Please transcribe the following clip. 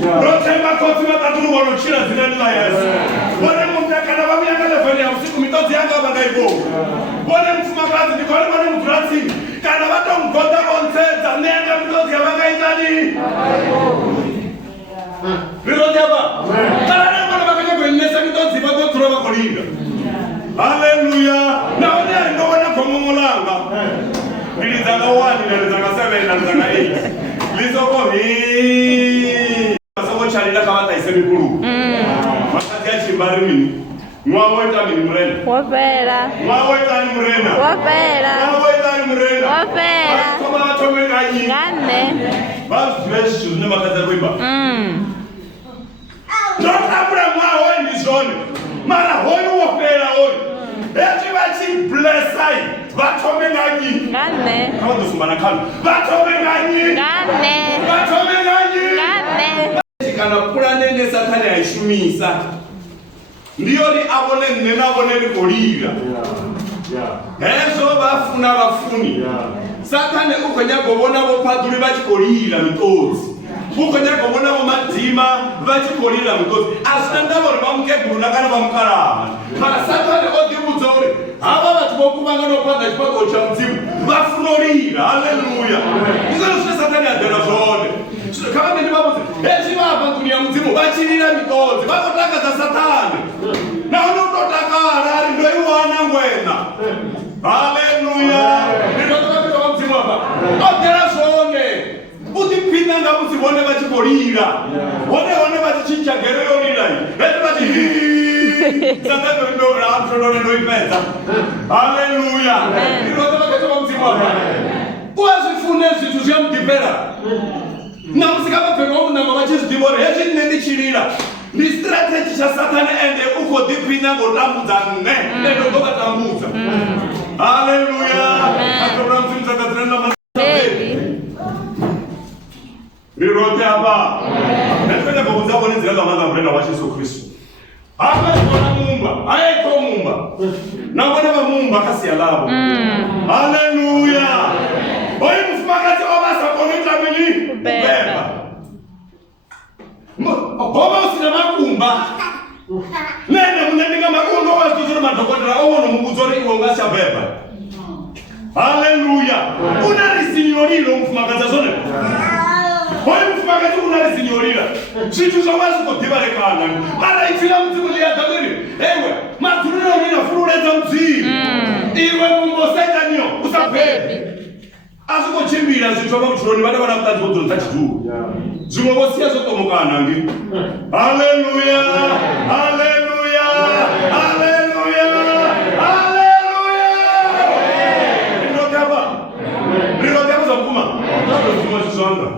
Rotemba koti matatu wanochira zinani la Yesu. Bwana mtakana babu yanga lefanya usiku mitozi yanga bangaibo. Bwana mfumakazi nikole bwana mfrati. Kana bato mkonda bonsenza nenda mitozi yabangaitani. Biroteba. Kana bwana bakanya kwenesa mitozi bato turoba kolinga. Hallelujah. Naona ndo wana komongolanga. Nilizanga 1, nilizanga 7, nilizanga 8. Lizoko hii. Soko chalila kama taisemi kuru. Makati ya chimbari mini. Mwaweta mini mrena. Wapera. Mwaweta ni mrena. Wapera. Mwaweta ni mrena. Wapera. Kama atome kanyi. Ngane. Basi weshi ne makati ya kuimba. Ndotabura mwawe ni zone. Mara hoyu wapera hoyu. Eti bachi blessai. Batome kanyi. Ngane. Kama dosumana kanu. Batome kanyi. Ngane. Batome kanyi. Ngane. Kana kula nene Satani aishumisa. Ndiyo ni abone nena abone ni kolira. Ezo bafuna bafuni. Satani ukonya kubona bo paduri bachikolira mitozi. Ukonya kubona bo madima bachikolira mitozi. Asitanda bo bamke guna kana bamkarama. Mara Satani odibuzore. Aba batu bokubanga no kwanda chipako cha mzimu. Bafunolira. Haleluya. Izo Satani adera zone. Kama mimi babuze. Ezi baba dunia mzimu bachirira mitozi. Bakotaka za Satani. Na unotaka harari ndio iwana ngwena. Haleluya. Ndotoka kwa mzimu hapa. Odera zone. Udipinda ngabuzibone bachikolira. Wone bachichinja gero yonira. Ezi bachi Satani ndo rapsho ndo ipeza. Haleluya. Ndotoka kwa mzimu hapa. Wazifune zitu zya mdipera. Na msikapa penomu na mamachizi dibore yechi nende chirira. Ni strategy cha Satani ende uko dipina ngotambuza ne. Endo toka tambuza. Haleluya. Akabra mfimza katrena masabe. Nirote hapa. Nafanya kubuza kwa nini zile maza mrenda wa Yesu Kristo. Hapa kuna Mumba, haiko Mumba. Na wana wa Mumba kasi alabo. Haleluya. Oye mfumakazi obasa konita mini kubeba. Oba usina makumba. Nene munendinga makundo wasizuru madokotera owono muguzore iwo ngasha beba. Haleluya. Unarisinyorilo mfumakazi zone. Oye mfumakazi unarisinyorila. Chitu zomazi kutibarekana. Mara ifila mzimu liya dagiri. Ewe, maturino nina furuleza mzimu. Iwe mumboseta nyo, usapebi. Asuko chimbira zitoba kuchoni bada bana mtatu bodo tachitu. Zumobosia zoto mukana ngi. Haleluya. Haleluya. Haleluya. Haleluya. Ndio kaba. Ndio kaba za kuma. Ndio kuma zizanga.